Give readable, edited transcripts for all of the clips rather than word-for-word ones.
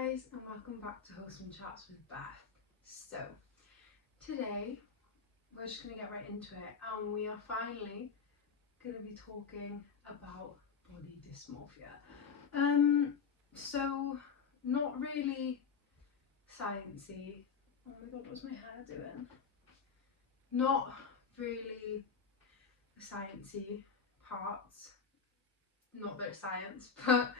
guys, and welcome back to Wholesome Chats with Beth. So, today we're just going to get right into it, and we are finally going to be talking about body dysmorphia. So not really sciencey. Oh my god, what's my hair doing? Not really the sciencey parts. Not that it's science, but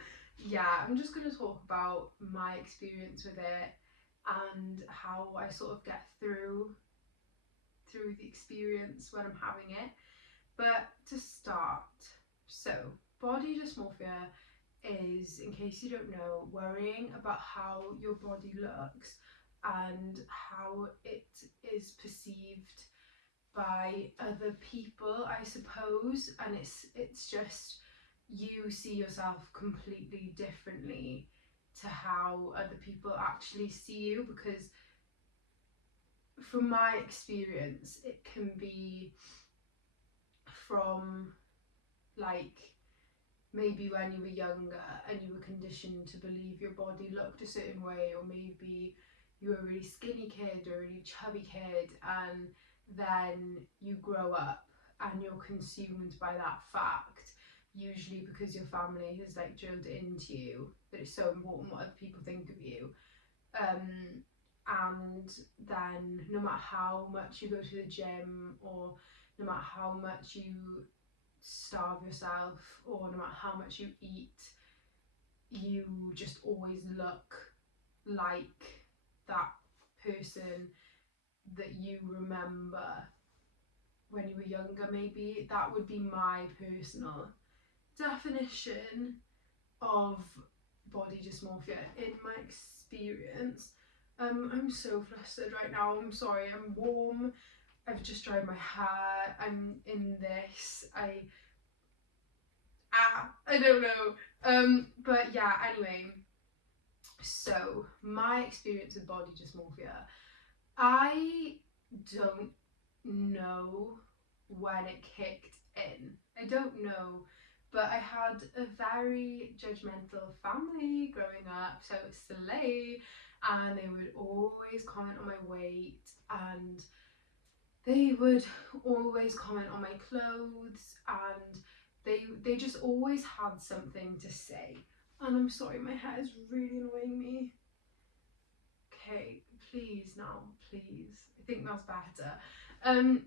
yeah, I'm just going to talk about my experience with it and how I sort of get through the experience when I'm having it. But to start, so body dysmorphia is, in case you don't know, worrying about how your body looks and how it is perceived by other people, I suppose, and it's just you see yourself completely differently to how other people actually see you, because from my experience it can be from like maybe when you were younger and you were conditioned to believe your body looked a certain way, or maybe you were a really skinny kid or a really chubby kid, and then you grow up and you're consumed by that fact, usually because your family has like drilled it into you that it's so important what other people think of you. And then no matter how much you go to the gym, or no matter how much you starve yourself, or no matter how much you eat, you just always look like that person that you remember when you were younger. Maybe that would be my personal definition of body dysmorphia in my experience. I'm so flustered right now, I'm sorry, I'm warm, I've just dried my hair, I'm in this, I don't know. But yeah, anyway, so my experience with body dysmorphia, I don't know when it kicked in. I don't know, but I had a very judgmental family growing up, so it's slay, and they would always comment on my weight, and they would always comment on my clothes, and they just always had something to say. And I'm sorry, my hair is really annoying me. Okay, please now, please. I think that's better.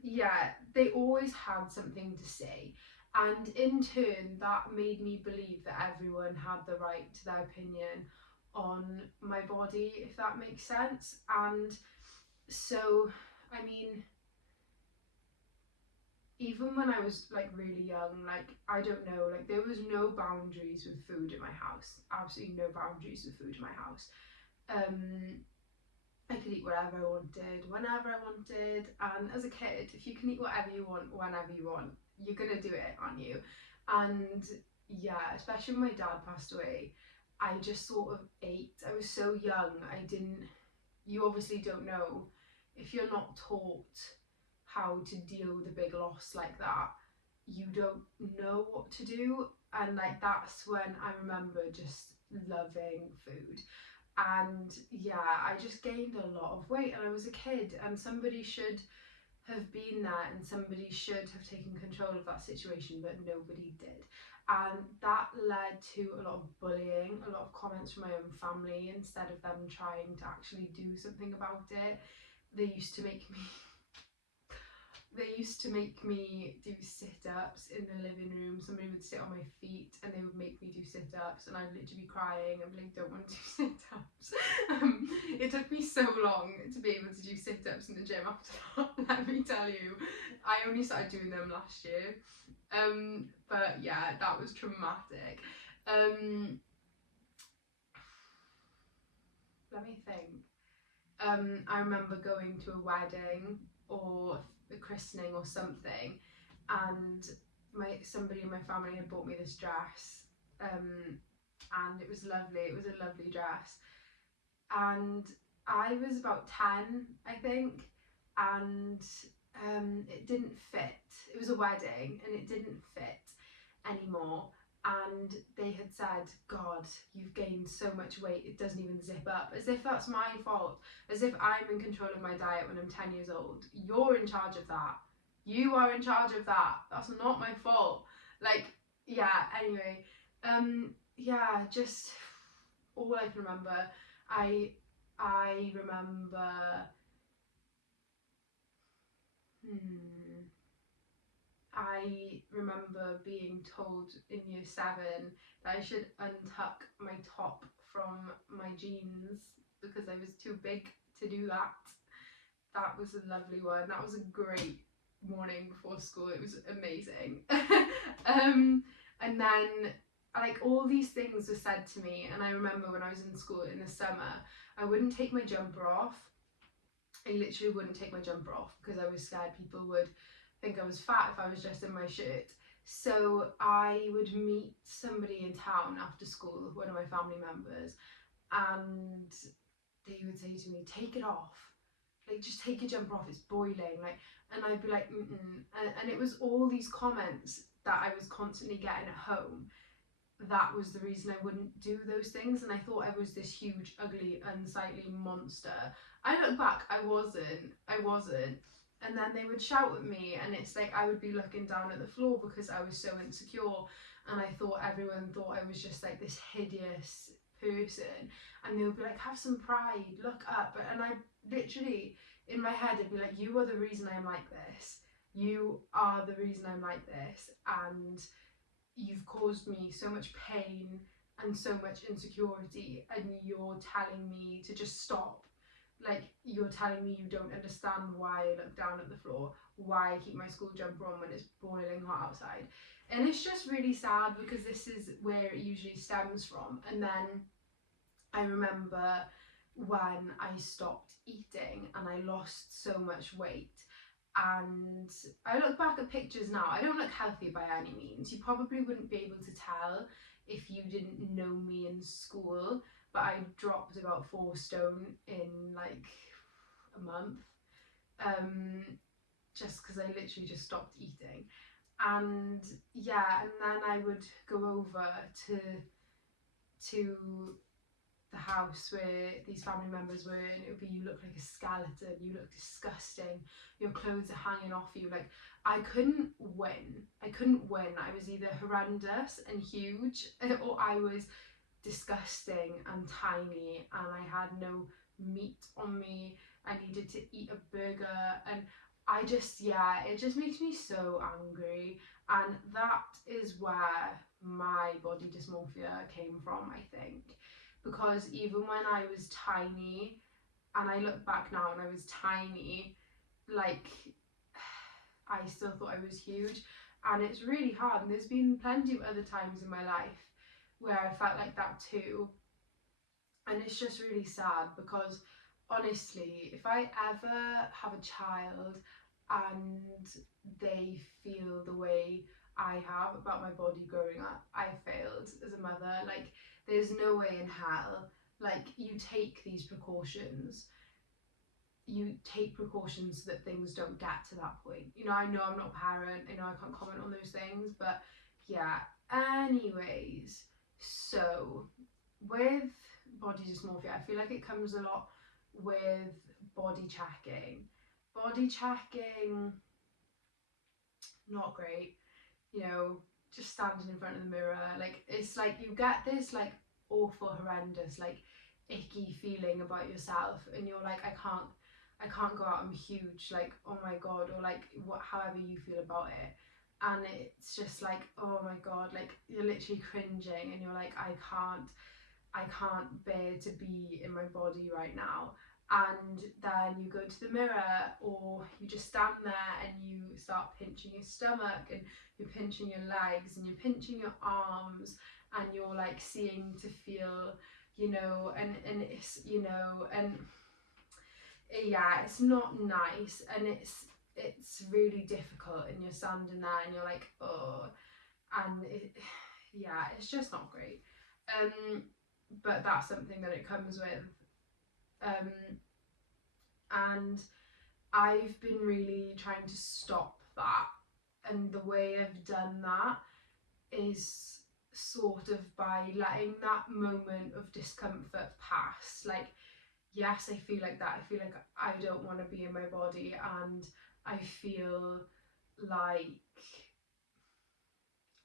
Yeah, they always had something to say, and in turn that made me believe that everyone had the right to their opinion on my body, if that makes sense. And so, I mean, even when I was like really young, like I don't know, like there was no boundaries with food in my house. Absolutely no boundaries with food in my house. I could eat whatever I wanted, whenever I wanted, and as a kid, if you can eat whatever you want, whenever you want, you're gonna do it, aren't you? And yeah, especially when my dad passed away, I just sort of ate. I was so young, you obviously don't know, if you're not taught how to deal with a big loss like that, you don't know what to do. And like that's when I remember just loving food. And yeah, I just gained a lot of weight, and I was a kid, and somebody should have been there and somebody should have taken control of that situation, but nobody did. And that led to a lot of bullying, a lot of comments from my own family. Instead of them trying to actually do something about it, they used to make me do sit-ups in the living room. Somebody would sit on my feet and they would make me do sit-ups, and I'd literally be crying and be like, don't want to do sit-ups. It took me so long to be able to do sit-ups in the gym after that, let me tell you. I only started doing them last year. But yeah, that was traumatic. Let me think. I remember going to a wedding or a christening or something, and somebody in my family had bought me this dress, and it was lovely. It was a lovely dress, and I was about 10, I think, and it didn't fit. It was a wedding and it didn't fit anymore, and they had said, God, you've gained so much weight, it doesn't even zip up, as if that's my fault, as if I'm in control of my diet when I'm 10 years old. You're in charge of that. You are in charge of that. That's not my fault. Like, yeah, anyway, yeah, just all I can remember, I remember, I remember being told in year 7 that I should untuck my top from my jeans because I was too big to do that. That was a lovely one. That was a great morning before school. It was amazing. And then like all these things were said to me, and I remember when I was in school in the summer, I wouldn't take my jumper off. I literally wouldn't take my jumper off because I was scared people would think I was fat if I was just in my shirt. So I would meet somebody in town after school, one of my family members, and they would say to me, take it off. Like, just take your jumper off, it's boiling. Like, and I'd be like, mm-mm. And it was all these comments that I was constantly getting at home. That was the reason I wouldn't do those things, and I thought I was this huge, ugly, unsightly monster. I look back, I wasn't. And then they would shout at me, and it's like I would be looking down at the floor because I was so insecure, and I thought everyone thought I was just like this hideous person, and they would be like, have some pride, look up. And I literally, in my head, I'd be like, you are the reason I'm like this. You are the reason I'm like this, and you've caused me so much pain and so much insecurity, and you're telling me to just stop. Like, you're telling me you don't understand why I look down at the floor, why I keep my school jumper on when it's boiling hot outside. And it's just really sad because this is where it usually stems from. And then I remember when I stopped eating and I lost so much weight. And I look back at pictures now, I don't look healthy by any means. You probably wouldn't be able to tell if you didn't know me in school, but I dropped about 4 stone in like a month, just because I literally just stopped eating. And yeah, and then I would go over to the house where these family members were, and it would be, you look like a skeleton, you look disgusting, your clothes are hanging off you. Like, I couldn't win. I was either horrendous and huge, or I was disgusting and tiny, and I had no meat on me. I needed to eat a burger, and I just, yeah, it just makes me so angry. And that is where my body dysmorphia came from, I think, because even when I was tiny, and I look back now and I was tiny, like, I still thought I was huge. And it's really hard, and there's been plenty of other times in my life where I felt like that too. And it's just really sad because honestly, if I ever have a child and they feel the way I have about my body growing up, I failed as a mother. Like, there's no way in hell. Like, you take these precautions. You take precautions so that things don't get to that point. You know I'm not a parent, I know I can't comment on those things, but yeah. Anyways, so with body dysmorphia, I feel like it comes a lot with body checking. Body checking, not great. You know, just standing in front of the mirror, like, it's like you get this like awful, horrendous, like icky feeling about yourself, and you're like, I can't go out, I'm huge, like, oh my god, or like however you feel about it. And it's just like, oh my god, like, you're literally cringing, and you're like, I can't bear to be in my body right now. And then you go to the mirror, or you just stand there and you start pinching your stomach, and you're pinching your legs, and you're pinching your arms, and you're like seeing to feel, and it's, and yeah, it's not nice, and it's really difficult, and you're standing there and you're like, oh, and yeah, it's just not great. But that's something that it comes with. And I've been really trying to stop that, and the way I've done that is sort of by letting that moment of discomfort pass. Like, yes, I feel like that. I feel like I don't want to be in my body, and I feel like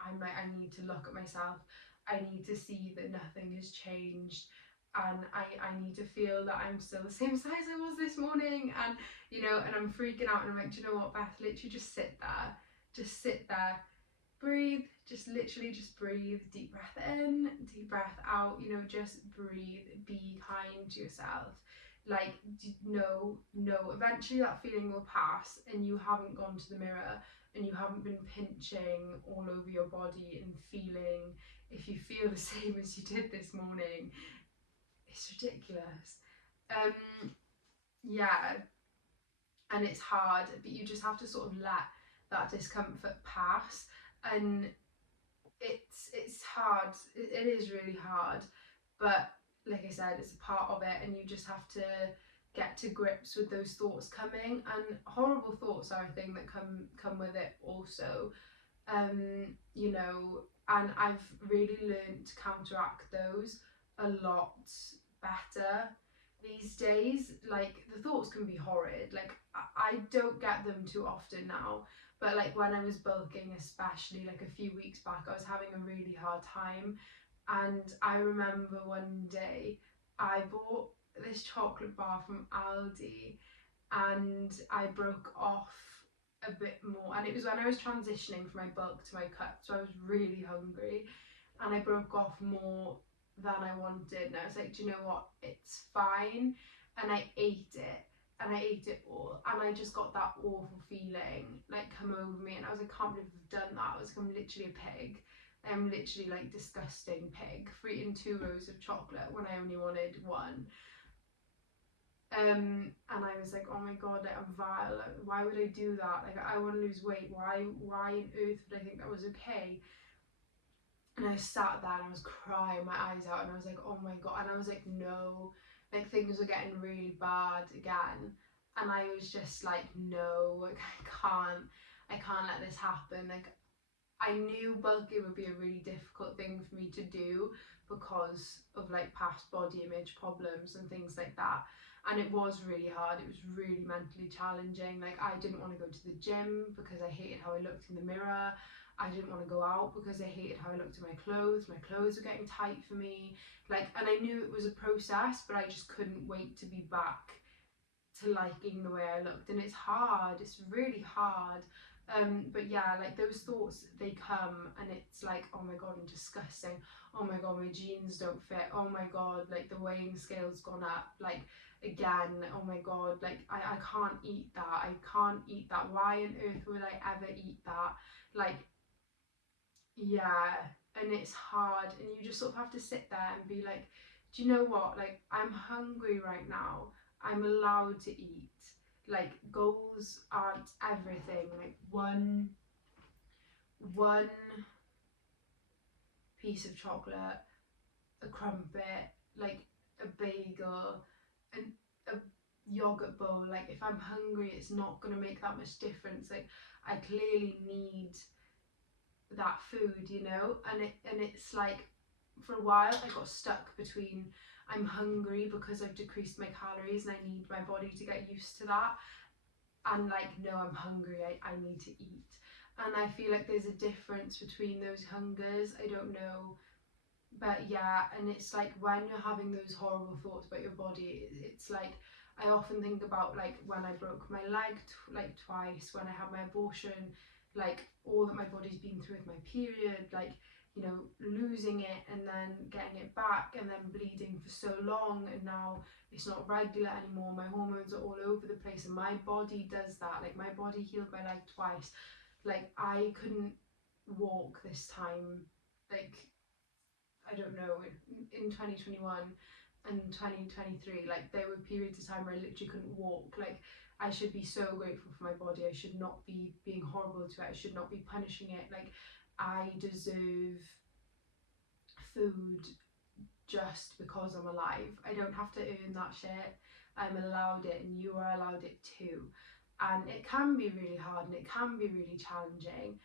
I need to look at myself. I need to see that nothing has changed, and I need to feel that I'm still the same size I was this morning, and and I'm freaking out, and I'm like, do you know what, Beth, literally just sit there, breathe, just literally just breathe, deep breath in, deep breath out, just breathe, be kind to yourself. Like, no, eventually that feeling will pass, and you haven't gone to the mirror and you haven't been pinching all over your body and feeling if you feel the same as you did this morning. It's ridiculous. Yeah, and it's hard, but you just have to sort of let that discomfort pass. And it's hard. It is really hard, but like I said, it's a part of it, and you just have to get to grips with those thoughts coming. And horrible thoughts are a thing that come with it also. And I've really learned to counteract those a lot better these days. Like, the thoughts can be horrid, like I don't get them too often now, but like when I was bulking, especially like a few weeks back, I was having a really hard time. And I remember one day I bought this chocolate bar from Aldi, and I broke off a bit more, and it was when I was transitioning from my bulk to my cut, so I was really hungry, and I broke off more than I wanted, and I was like, do you know what, it's fine. And I ate it, and I ate it all, and I just got that awful feeling like come over me, and I was like, I can't believe I've done that. I was like, I'm literally a pig. I'm literally like disgusting pig for eating 2 rows of chocolate when I only wanted one. And I was like, oh my god, like, I'm vile. Like, why would I do that? Like, I want to lose weight. Why on earth would I think that was okay? And I sat there and I was crying my eyes out, and I was like, oh my god. And I was like, no, like, things were getting really bad again. And I was just like, no, like, I can't let this happen. Like, I knew bulking would be a really difficult thing for me to do because of like past body image problems and things like that. And it was really hard. It was really mentally challenging. Like, I didn't want to go to the gym because I hated how I looked in the mirror. I didn't want to go out because I hated how I looked in my clothes. My clothes were getting tight for me. Like, and I knew it was a process, but I just couldn't wait to be back to liking the way I looked. And it's hard. It's really hard. But yeah, like, those thoughts, they come, and it's like, oh my god, I'm disgusting. Oh my god, my jeans don't fit. Oh my god, like, the weighing scale's gone up, like, again. Oh my god, like, I can't eat that. I can't eat that. Why on earth would I ever eat that? Like, yeah, and it's hard, and you just sort of have to sit there and be like, do you know what? Like, I'm hungry right now. I'm allowed to eat. Like, goals aren't everything. Like, one piece of chocolate, a crumpet, like a bagel, and a yogurt bowl. Like, if I'm hungry, it's not gonna make that much difference. Like, I clearly need that food, and it's like, for a while I got stuck between, I'm hungry because I've decreased my calories and I need my body to get used to that, and like, no, I'm hungry, I need to eat. And I feel like there's a difference between those hungers. I don't know, but yeah. And it's like, when you're having those horrible thoughts about your body, it's like, I often think about like when I broke my leg like twice, when I had my abortion, like all that my body's been through with my period, like, losing it and then getting it back and then bleeding for so long, and now it's not regular anymore. My hormones are all over the place, and my body does that. Like, my body healed my leg twice. Like, I couldn't walk this time, like, I don't know, in 2021 and 2023, like, there were periods of time where I literally couldn't walk. Like, I should be so grateful for my body. I should not be being horrible to it. I should not be punishing it. Like, I deserve food just because I'm alive. I don't have to earn that shit. I'm allowed it, and you are allowed it too. And it can be really hard, and it can be really challenging.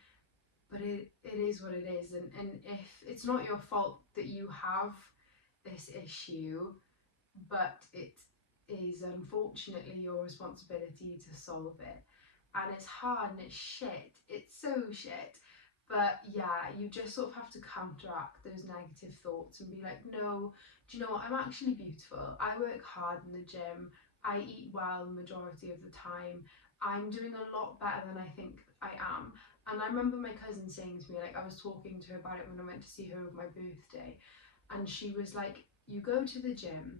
but it is what it is, and if it's not your fault that you have this issue, but it is unfortunately your responsibility to solve it. And it's hard and it's shit. It's so shit. But yeah, you just sort of have to counteract those negative thoughts and be like, no, do you know what? I'm actually beautiful. I work hard in the gym. I eat well the majority of the time. I'm doing a lot better than I think I am. And I remember my cousin saying to me, like, I was talking to her about it when I went to see her over my birthday, and she was like, you go to the gym,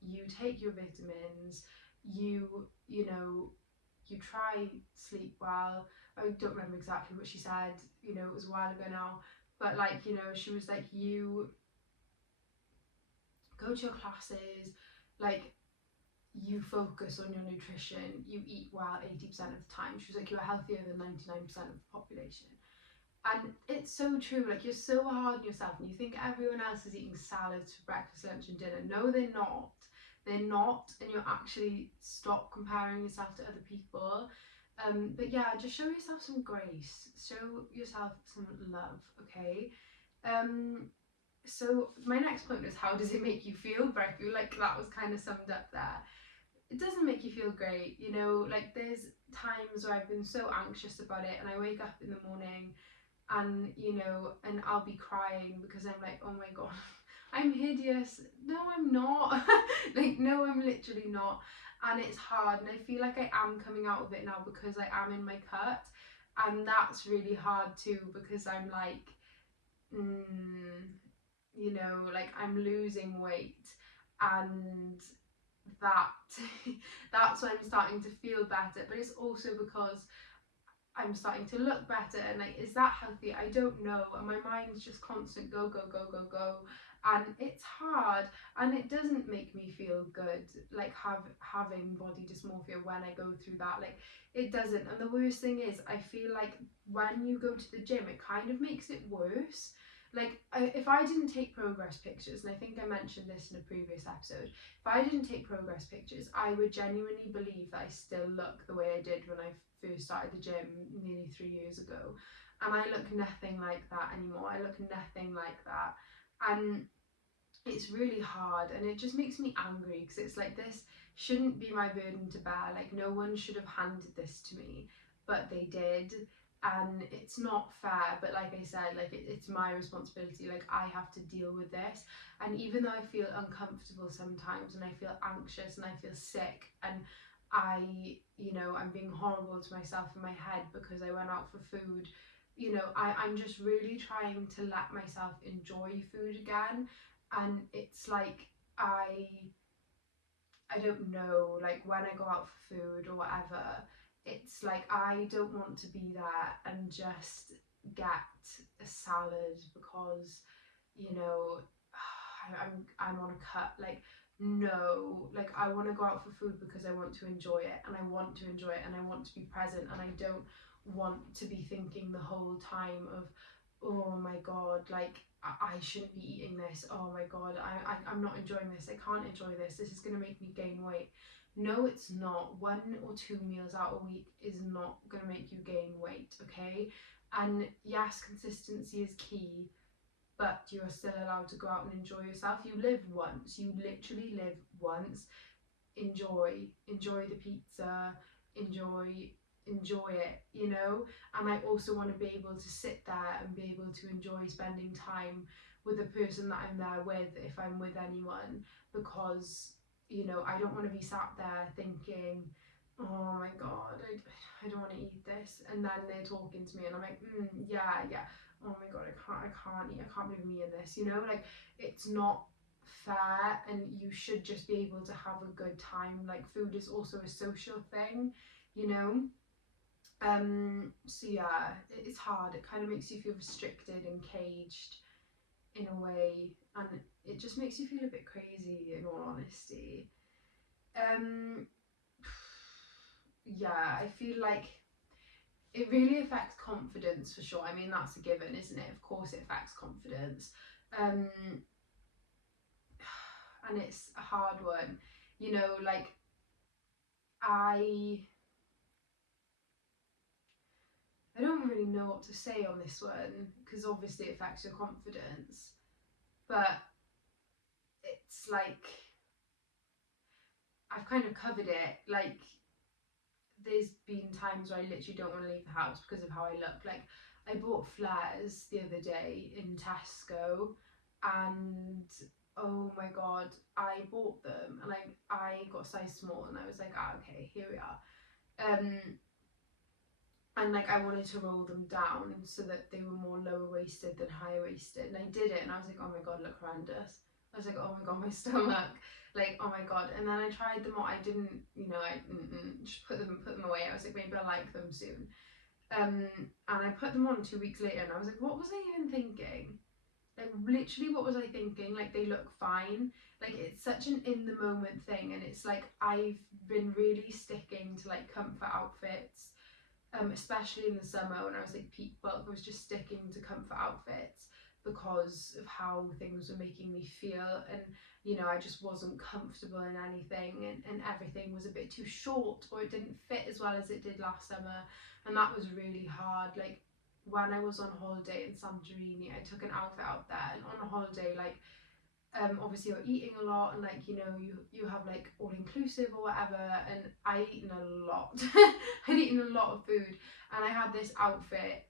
you take your vitamins, you know, you try sleep well. I don't remember exactly what she said, you know, it was a while ago now, but like, you know, she was like, you go to your classes, like, you focus on your nutrition, you eat well 80% of the time. She was like, you're healthier than 99% of the population. And it's so true, like, you're so hard on yourself and you think everyone else is eating salads for breakfast, lunch and dinner. No, they're not. They're not, and you're actually stop comparing yourself to other people. But yeah, just show yourself some grace, show yourself some love, okay? So my next point was, how does it make you feel? But I feel like that was kind of summed up there. It doesn't make you feel great, you know, like there's times where I've been so anxious about it and I wake up in the morning and you know, and I'll be crying because I'm like, oh my god, I'm hideous. No, I'm not. Like, no, I'm literally not. And it's hard, and I feel like I am coming out of it now because I am in my cut, and that's really hard too because I'm like, you know, like I'm losing weight, and that that's when I'm starting to feel better. But it's also because I'm starting to look better, and like, is that healthy? I don't know. And my mind's just constant go, go, go, go, go. And it's hard, and it doesn't make me feel good, like having body dysmorphia when I go through that. Like, it doesn't. And the worst thing is, I feel like when you go to the gym, it kind of makes it worse. Like, if I didn't take progress pictures, and I think I mentioned this in a previous episode, if I didn't take progress pictures, I would genuinely believe that I still look the way I did when I first started the gym nearly 3 years ago. And I look nothing like that anymore. I look nothing like that. And it's really hard, and it just makes me angry because it's like, this shouldn't be my burden to bear. Like, no one should have handed this to me, but they did. And it's not fair, but like I said, like, it's my responsibility. Like, I have to deal with this. And even though I feel uncomfortable sometimes, and I feel anxious and I feel sick, and you know, I'm being horrible to myself in my head because I went out for food, you know, I'm just really trying to let myself enjoy food again. And it's like, I don't know, like, when I go out for food or whatever, it's like I don't want to be there and just get a salad because, you know, I'm on a cut. Like, no, like, I want to go out for food because I want to enjoy it, and I want to enjoy it, and I want to be present, and I don't want to be thinking the whole time of, oh my god, like, I shouldn't be eating this. Oh my god, I'm not enjoying this. I can't enjoy this. This is going to make me gain weight. No, it's not. 1 or 2 meals out a week is not going to make you gain weight, okay? And yes, consistency is key, but you're still allowed to go out and enjoy yourself. You live once. You literally live once. Enjoy the pizza, enjoy it, you know. And I also want to be able to sit there and be able to enjoy spending time with the person that I'm there with, if I'm with anyone, because, you know, I don't want to be sat there thinking, oh my god, I don't want to eat this, and then they're talking to me and I'm like, yeah, oh my god, I can't eat, I can't believe me in this, you know. Like, it's not fair, and you should just be able to have a good time. Like, food is also a social thing, you know. So yeah, it's hard. It kind of makes you feel restricted and caged in a way, and it just makes you feel a bit crazy, in all honesty. um yeah, I feel like it really affects confidence for sure. I mean, that's a given, isn't it? Of course it affects confidence. um and it's a hard one, you know. Like, I I don't really know what to say on this one because obviously it affects your confidence, but it's like I've kind of covered it. Like there's been times where I literally don't want to leave the house because of how I look. Like I bought flares the other day in Tesco, and oh my god, I bought them and I got size small and I was like, ah, okay, here we are. And like I wanted to roll them down so that they were more lower waisted than higher waisted, and I did it and I was like, oh my god, look horrendous. I was like, oh my god, my stomach, like oh my god. And then I tried them on. I didn't, I just put them away. I was like, maybe I'll like them soon. And I put them on 2 weeks later and I was like, what was I even thinking? Like literally, what was I thinking? Like they look fine. Like it's such an in the moment thing, and it's like I've been really sticking to like comfort outfits, especially in the summer when I was like peak bulk. I was just sticking to comfort outfits because of how things were making me feel, and I just wasn't comfortable in anything, and everything was a bit too short or it didn't fit as well as it did last summer, and that was really hard. Like when I was on holiday in Santorini, I took an outfit out there, and on a holiday, like obviously you're eating a lot, and like you have like all inclusive or whatever, and I'd eaten a lot. I'd eaten a lot of food, and I had this outfit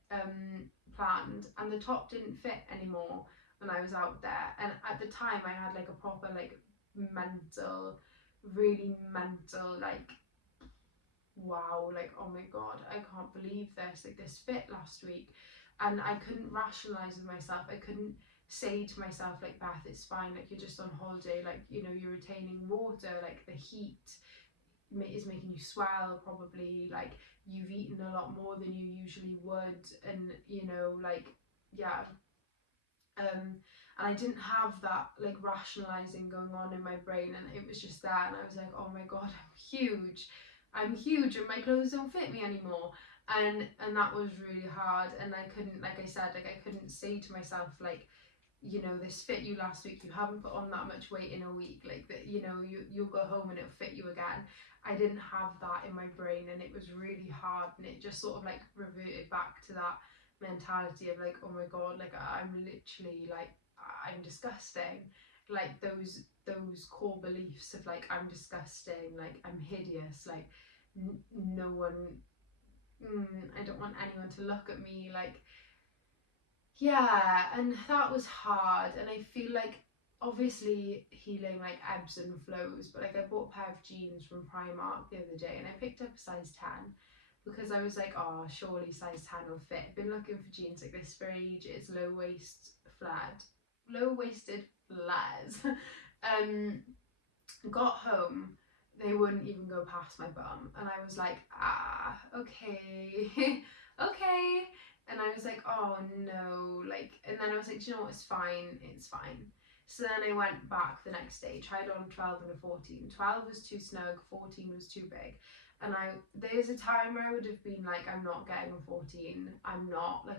planned, and the top didn't fit anymore when I was out there. And at the time I had like a proper like mental, really mental, like wow, like oh my god, I can't believe this, like this fit last week. And I couldn't rationalize with myself. I couldn't say to myself like, Beth, it's fine, like you're just on holiday, like you're retaining water, like the heat is making you swell probably, like you've eaten a lot more than you usually would, and like yeah. And I didn't have that like rationalizing going on in my brain, and it was just there, and I was like, oh my god, I'm huge and my clothes don't fit me anymore. And that was really hard, and I couldn't, like I said, like I couldn't say to myself like, this fit you last week, you haven't put on that much weight in a week, like that, you'll go home and it'll fit you again. I didn't have that in my brain, and it was really hard, and it just sort of like reverted back to that mentality of like, oh my god, like I'm literally like, I'm disgusting. Like those core beliefs of like, I'm disgusting, like I'm hideous, like no one, I don't want anyone to look at me, like yeah. And that was hard, and I feel like obviously healing like ebbs and flows, but like I bought a pair of jeans from Primark the other day and I picked up a size 10 because I was like, oh, surely size 10 will fit. I've been looking for jeans like this for ages, low waisted flares. Got home, they wouldn't even go past my bum, and I was like, ah, okay. Okay. And I was like, oh no, like, and then I was like, do you know what, it's fine. So then I went back the next day, tried on 12 and a 14. 12 was too snug, 14 was too big. And there's a time where I would have been like, I'm not getting a 14. I'm not a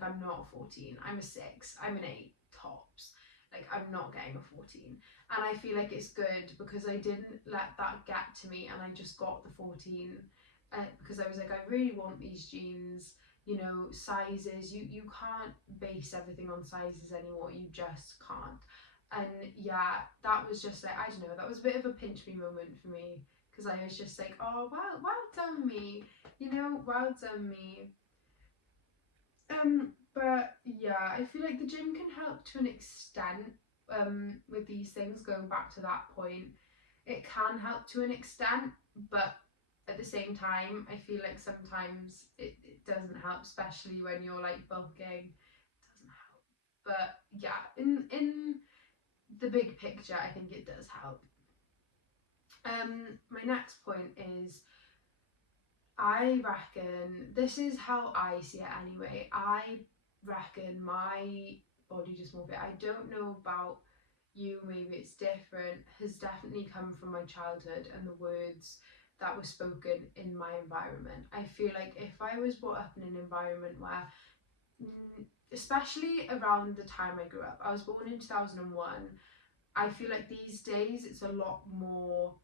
14. I'm a 6. I'm an 8 tops. Like, I'm not getting a 14. And I feel like it's good because I didn't let that get to me, and I just got the 14 because I was like, I really want these jeans. Sizes, you can't base everything on sizes anymore, you just can't. And yeah, that was just like, I don't know, that was a bit of a pinch me moment for me, because I was just like, oh well done me, well done me. But yeah, I feel like the gym can help to an extent with these things. Going back to that point, it can help to an extent, but at the same time, I feel like sometimes it doesn't help, especially when you're like bulking. It doesn't help. But yeah, in the big picture, I think it does help. My next point is, I reckon, this is how I see it anyway, I reckon my body dysmorphia, I don't know about you, maybe it's different, has definitely come from my childhood and the words that were spoken in my environment. I feel like if I was brought up in an environment where, especially around the time I grew up, I was born in 2001, I feel like these days it's a lot more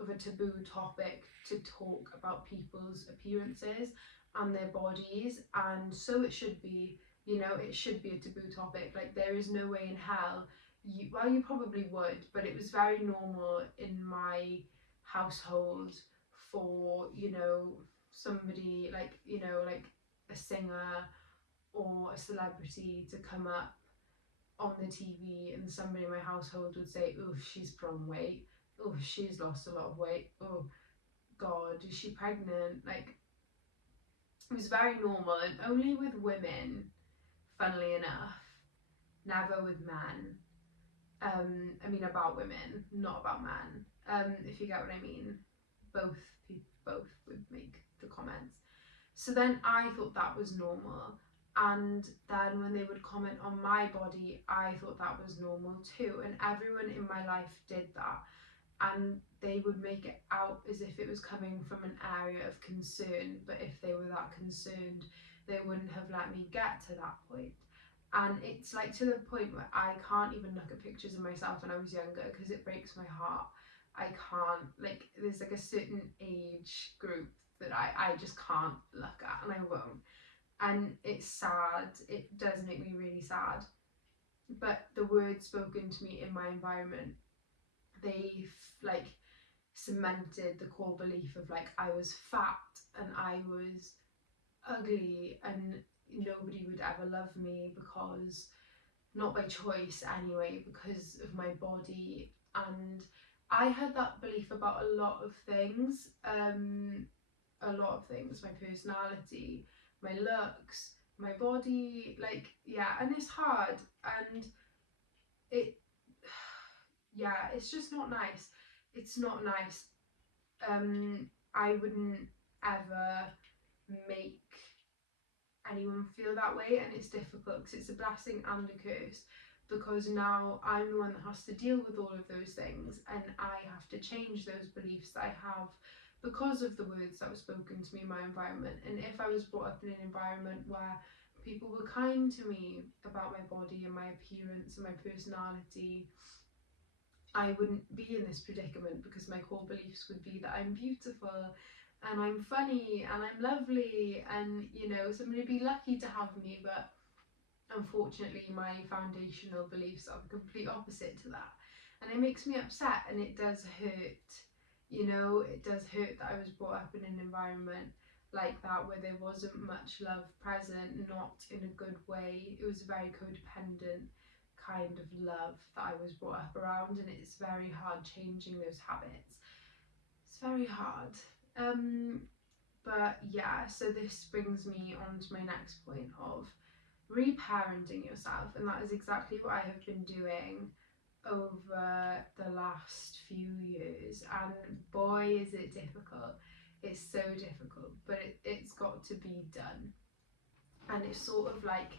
of a taboo topic to talk about people's appearances. and their bodies, and so it should be. You know, it should be a taboo topic. Like, there is no way in hell you probably would, but it was very normal in my household for, you know, somebody like, you know, like a singer or a celebrity to come up on the TV, and somebody in my household would say, oh, she's put on weight, oh, she's lost a lot of weight, oh god, is she pregnant? Like, it was very normal, and only with women, funnily enough, never with men. I mean, about women, not about men. If you get what I mean. Both would make the comments. So then I thought that was normal. And then when they would comment on my body, I thought that was normal too. And everyone in my life did that. And they would make it out as if it was coming from an area of concern. But if they were that concerned, they wouldn't have let me get to that point. And it's like to the point where I can't even look at pictures of myself when I was younger because it breaks my heart. I can't, like, there's like a certain age group that I just can't look at, and I won't. And it's sad, it does make me really sad. But the words spoken to me in my environment, they like cemented the core belief of like I was fat and I was ugly and nobody would ever love me because, not by choice anyway, because of my body. And I had that belief about a lot of things, my personality, my looks, my body, like, yeah. And it's hard, and it yeah, it's just not nice. It's not nice. I wouldn't ever make anyone feel that way, and it's difficult because it's a blessing and a curse, because now I'm the one that has to deal with all of those things, and I have to change those beliefs that I have because of the words that were spoken to me in my environment. And if I was brought up in an environment where people were kind to me about my body and my appearance and my personality, I wouldn't be in this predicament, because my core beliefs would be that I'm beautiful and I'm funny and I'm lovely, and, you know, somebody would be lucky to have me. But unfortunately, my foundational beliefs are the complete opposite to that. And it makes me upset, and it does hurt. You know, it does hurt that I was brought up in an environment like that where there wasn't much love present, not in a good way. It was a very codependent kind of love that I was brought up around, and it's very hard changing those habits. It's very hard. But yeah, so this brings me on to my next point of reparenting yourself, and that is exactly what I have been doing over the last few years. And boy, is it difficult. It's so difficult, but it's got to be done. And it's sort of like,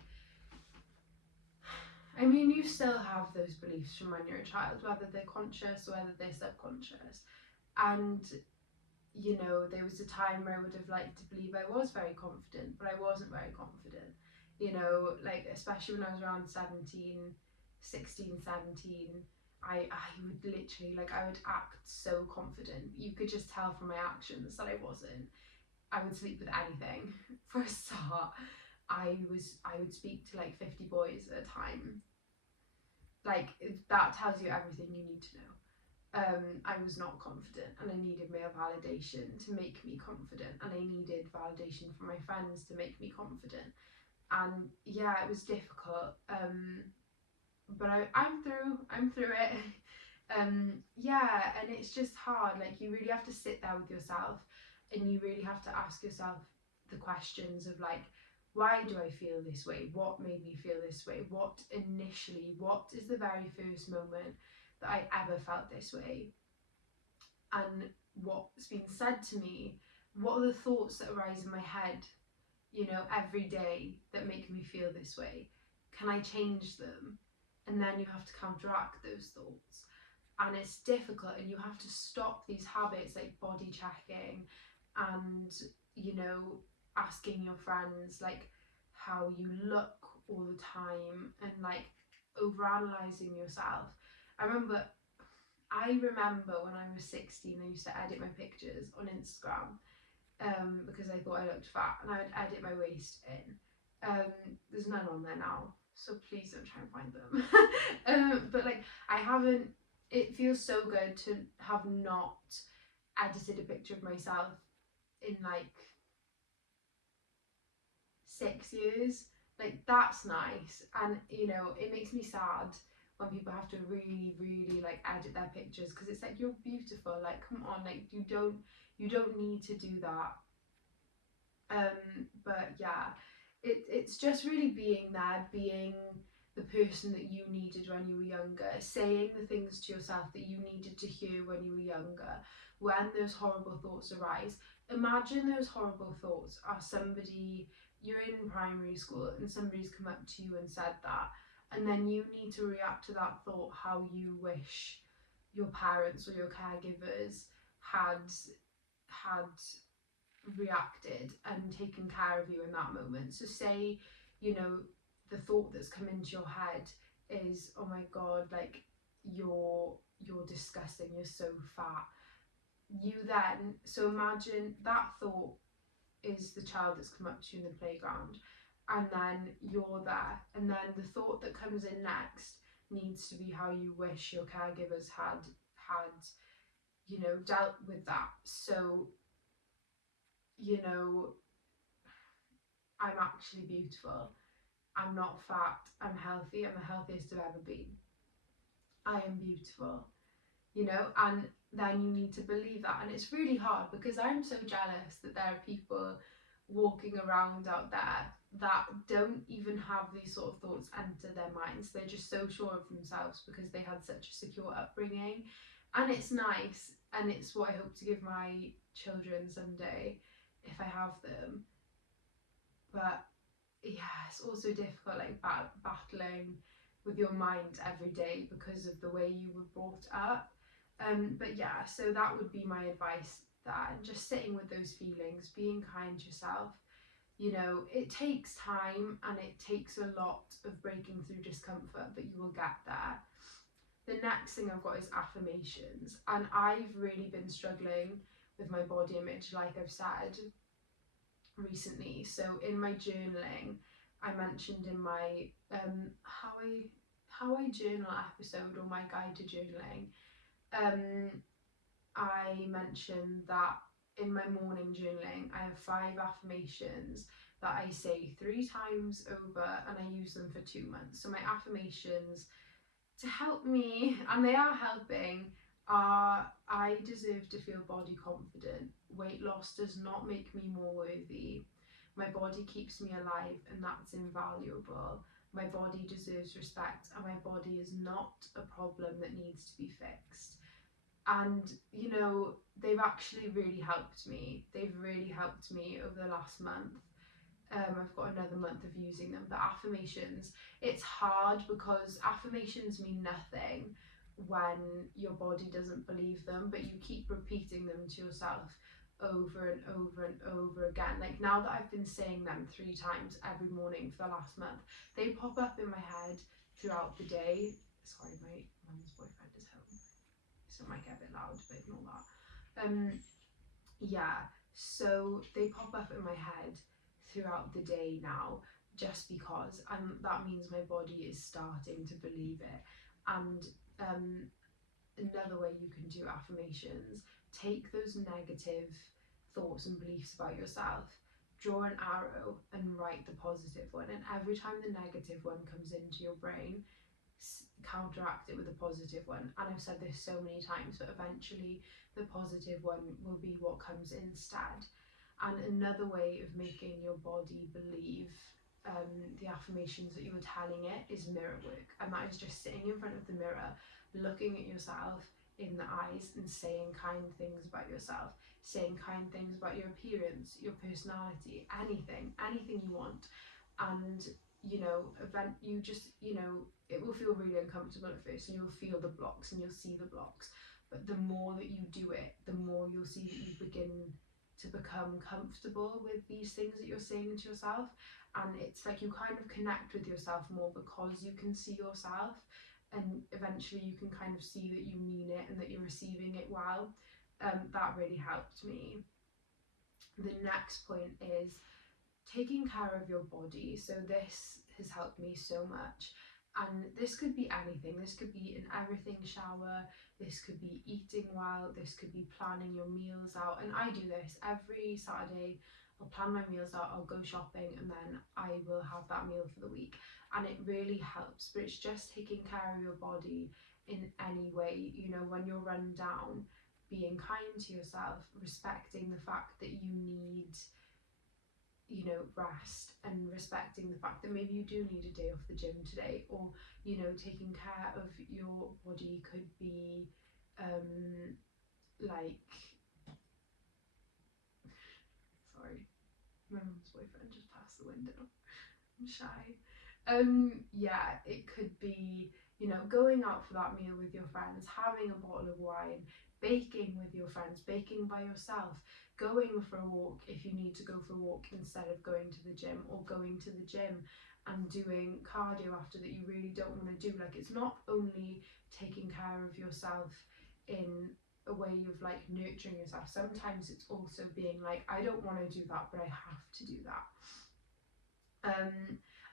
I mean, you still have those beliefs from when you're a child, whether they're conscious or whether they're subconscious. And, you know, there was a time where I would have liked to believe I was very confident, but I wasn't very confident. You know, like, especially when I was around 16, 17, I would literally, like, I would act so confident. You could just tell from my actions that I wasn't. I would sleep with anything. For a start, I would speak to like 50 boys at a time. Like, that tells you everything you need to know. I was not confident, and I needed male validation to make me confident, and I needed validation from my friends to make me confident. And yeah, it was difficult. But I'm through it. Yeah, and it's just hard. Like, you really have to sit there with yourself, and you really have to ask yourself the questions of like, why do I feel this way? What made me feel this way? What is the very first moment that I ever felt this way? And what's been said to me? What are the thoughts that arise in my head, you know, every day that make me feel this way? Can I change them? And then you have to counteract those thoughts. And it's difficult, and you have to stop these habits like body checking and, you know, asking your friends like how you look all the time, and like overanalyzing yourself. I remember when I was 16, I used to edit my pictures on Instagram, because I thought I looked fat, and I would edit my waist in. There's none on there now, so please don't try and find them. But like, I haven't. It feels so good to have not edited a picture of myself in like 6 years. Like, that's nice, and you know, it makes me sad when people have to really like edit their pictures, because it's like, you're beautiful, like, come on, like, you don't need to do that. But yeah, it's just really being there, being the person that you needed when you were younger, saying the things to yourself that you needed to hear when you were younger. When those horrible thoughts arise, imagine those horrible thoughts are somebody, you're in primary school and somebody's come up to you and said that, and then you need to react to that thought how you wish your parents or your caregivers had reacted and taken care of you in that moment. So say, you know, the thought that's come into your head is, oh my god, like, you're disgusting, you're so fat. You then, so imagine that thought is the child that's come up to you in the playground, and then you're there, and then the thought that comes in next needs to be how you wish your caregivers had you know, dealt with that. So, you know, I'm actually beautiful, I'm not fat, I'm healthy, I'm the healthiest I've ever been, I am beautiful, you know. And then you need to believe that, and it's really hard because I'm so jealous that there are people walking around out there that don't even have these sort of thoughts enter their minds. They're just so sure of themselves because they had such a secure upbringing, and it's nice, and it's what I hope to give my children someday if I have them. But yeah, it's also difficult, like battling with your mind every day because of the way you were brought up. But yeah, so that would be my advice. That, and just sitting with those feelings, being kind to yourself. You know, it takes time and it takes a lot of breaking through discomfort, but you will get there. The next thing I've got is affirmations, and I've really been struggling with my body image, like I've said recently. So in my journaling, I mentioned in my how I journal episode, or my guide to journaling, um, I mentioned that in my morning journaling I have 5 affirmations that I say 3 times over, and I use them for 2 months. So my affirmations to help me, and they are helping, are: I deserve to feel body confident. Weight loss does not make me more worthy. My body keeps me alive, and that's invaluable. My body deserves respect, and my body is not a problem that needs to be fixed. And you know, they've actually really helped me. They've really helped me over the last month. I've got another month of using them. But affirmations, it's hard because affirmations mean nothing when your body doesn't believe them, but you keep repeating them to yourself over and over and over again. Like, now that I've been saying them 3 times every morning for the last month, they pop up in my head throughout the day. Sorry, my mum's boyfriend is home, so it might get a bit loud, but ignore that. Yeah, so they pop up in my head throughout the day now, just because, and that means my body is starting to believe it. And another way you can do affirmations: take those negative thoughts and beliefs about yourself, draw an arrow and write the positive one, and every time the negative one comes into your brain, counteract it with a positive one. And I've said this so many times, but eventually the positive one will be what comes instead. And another way of making your body believe the affirmations that you were telling it is mirror work, and that is just sitting in front of the mirror, looking at yourself in the eyes and saying kind things about yourself, saying kind things about your appearance, your personality, anything you want. And you know, you just, you know, it will feel really uncomfortable at first, and you'll feel the blocks and you'll see the blocks, but the more that you do it, the more you'll see that you begin to become comfortable with these things that you're saying to yourself. And it's like you kind of connect with yourself more because you can see yourself, and eventually you can kind of see that you mean it and that you're receiving it well. That really helped me. The next point is taking care of your body. So this has helped me so much. And this could be anything. This could be an everything shower. This could be eating well. This could be planning your meals out. And I do this every Saturday. I'll plan my meals out, I'll go shopping, and then I will have that meal for the week. And it really helps. But it's just taking care of your body in any way. You know, when you're run down, being kind to yourself, respecting the fact that you need, you know, rest, and respecting the fact that maybe you do need a day off the gym today, or, you know, taking care of your body could be like, sorry, my mum's boyfriend just passed the window. I'm shy. Yeah, it could be, you know, going out for that meal with your friends, having a bottle of wine, baking with your friends, baking by yourself, going for a walk if you need to go for a walk instead of going to the gym, or going to the gym and doing cardio after that you really don't want to do. Like, it's not only taking care of yourself in a way of like nurturing yourself. Sometimes it's also being like, I don't want to do that, but I have to do that.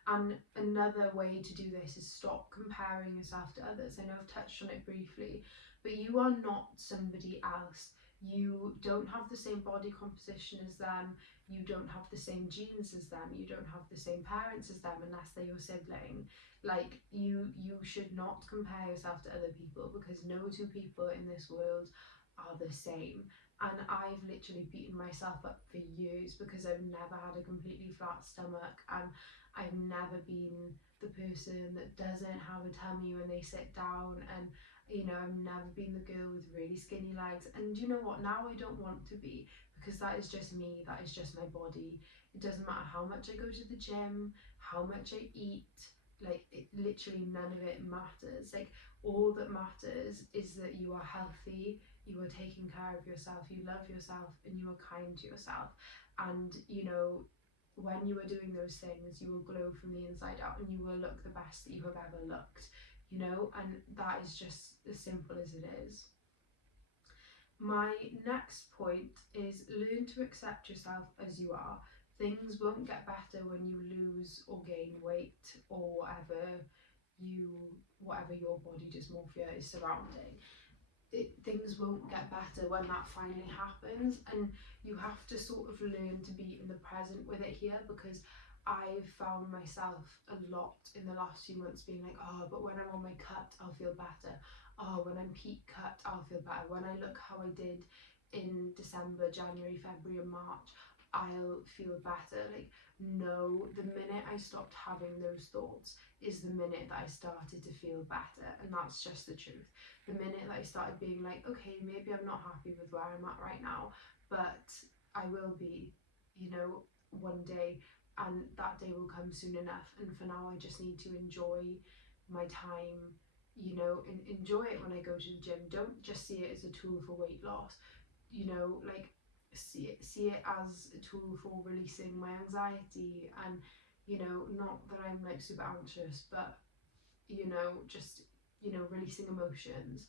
And another way to do this is stop comparing yourself to others. I know I've touched on it briefly, but you are not somebody else. You don't have the same body composition as them. You don't have the same genes as them. You don't have the same parents as them, unless they're your sibling. Like, you should not compare yourself to other people, because no two people in this world are the same. And I've literally beaten myself up for years because I've never had a completely flat stomach, and I've never been the person that doesn't have a tummy when they sit down, and, you know, I've never been the girl with really skinny legs. And you know what, now I don't want to be, because that is just me, that is just my body. It doesn't matter how much I go to the gym, how much I eat, like, it literally, none of it matters. Like, all that matters is that you are healthy, you are taking care of yourself, you love yourself, and you are kind to yourself. And, you know, when you are doing those things, you will glow from the inside out, and you will look the best that you have ever looked, you know, and that is just as simple as it is. My next point is learn to accept yourself as you are. Things won't get better when you lose or gain weight, or whatever your body dysmorphia is surrounding. Things won't get better when that finally happens, and you have to sort of learn to be in the present with it here, because I've found myself a lot in the last few months being like, oh, but when I'm on my cut, I'll feel better. Oh, when I'm peak cut, I'll feel better. When I look how I did in December, January, February, and March, I'll feel better. Like, no, the minute I stopped having those thoughts is the minute that I started to feel better, and that's just the truth. The minute that I started being like, okay, maybe I'm not happy with where I'm at right now, but I will be, you know, one day, and that day will come soon enough. And for now, I just need to enjoy my time, you know, and enjoy it when I go to the gym. Don't just see it as a tool for weight loss, you know, like, see it as a tool for releasing my anxiety. And, you know, not that I'm like super anxious, but, you know, just, you know, releasing emotions.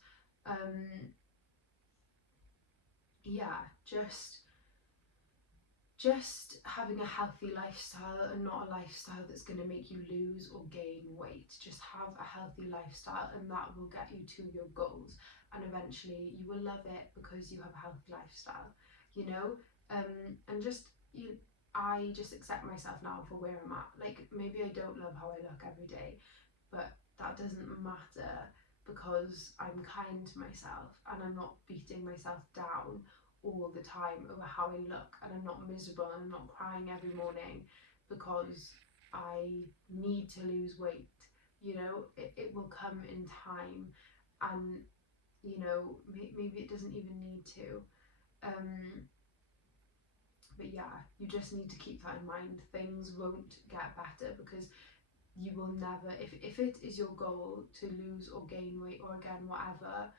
Yeah, just having a healthy lifestyle, and not a lifestyle that's going to make you lose or gain weight. Just have a healthy lifestyle, and that will get you to your goals, and eventually you will love it because you have a healthy lifestyle, you know. And just, I just accept myself now for where I'm at. Like, maybe I don't love how I look every day, but that doesn't matter, because I'm kind to myself, and I'm not beating myself down all the time over how I look, and I'm not miserable, and I'm not crying every morning because I need to lose weight. You know, it will come in time, and, you know, maybe it doesn't even need to. But yeah, you just need to keep that in mind. Things won't get better, because you will never, if it is your goal to lose or gain weight, or again, whatever,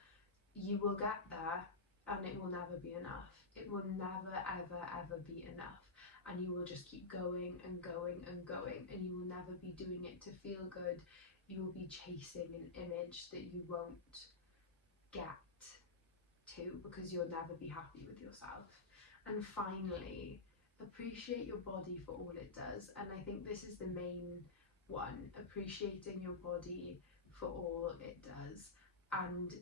you will get there, and it will never be enough. It will never, ever, ever be enough. And you will just keep going and going and going, and you will never be doing it to feel good. You will be chasing an image that you won't get to, because you'll never be happy with yourself. And finally, appreciate your body for all it does. And I think this is the main one, appreciating your body for all it does. And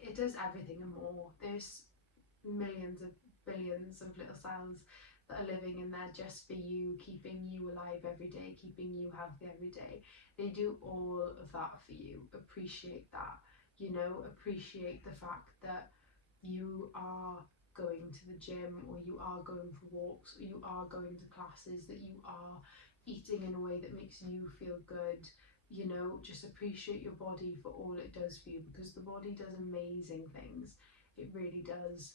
it does everything and more. There's millions of billions of little cells that are living in there just for you, keeping you alive every day, keeping you healthy every day. They do all of that for you. Appreciate that. You know, appreciate the fact that you are going to the gym, or you are going for walks, or you are going to classes, that you are eating in a way that makes you feel good. You know, just appreciate your body for all it does for you, because the body does amazing things. It really does,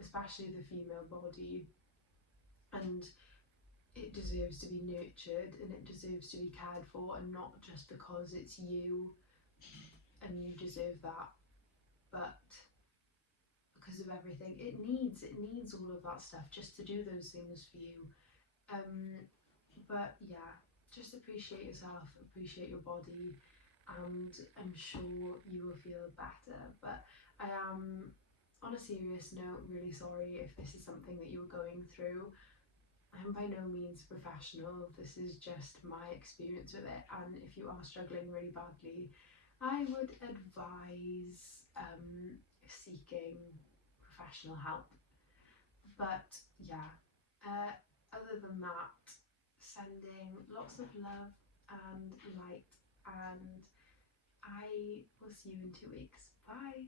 especially the female body. And it deserves to be nurtured, and it deserves to be cared for, and not just because it's you and you deserve that, but because of everything it needs all of that stuff just to do those things for you. But yeah, just appreciate yourself, appreciate your body, and I'm sure you will feel better. But I am, on a serious note, really sorry if this is something that you were going through. I'm by no means a professional, this is just my experience with it, and if you are struggling really badly, I would advise seeking professional help. But yeah, other than that, sending lots of love and light, and I will see you in 2 weeks. Bye.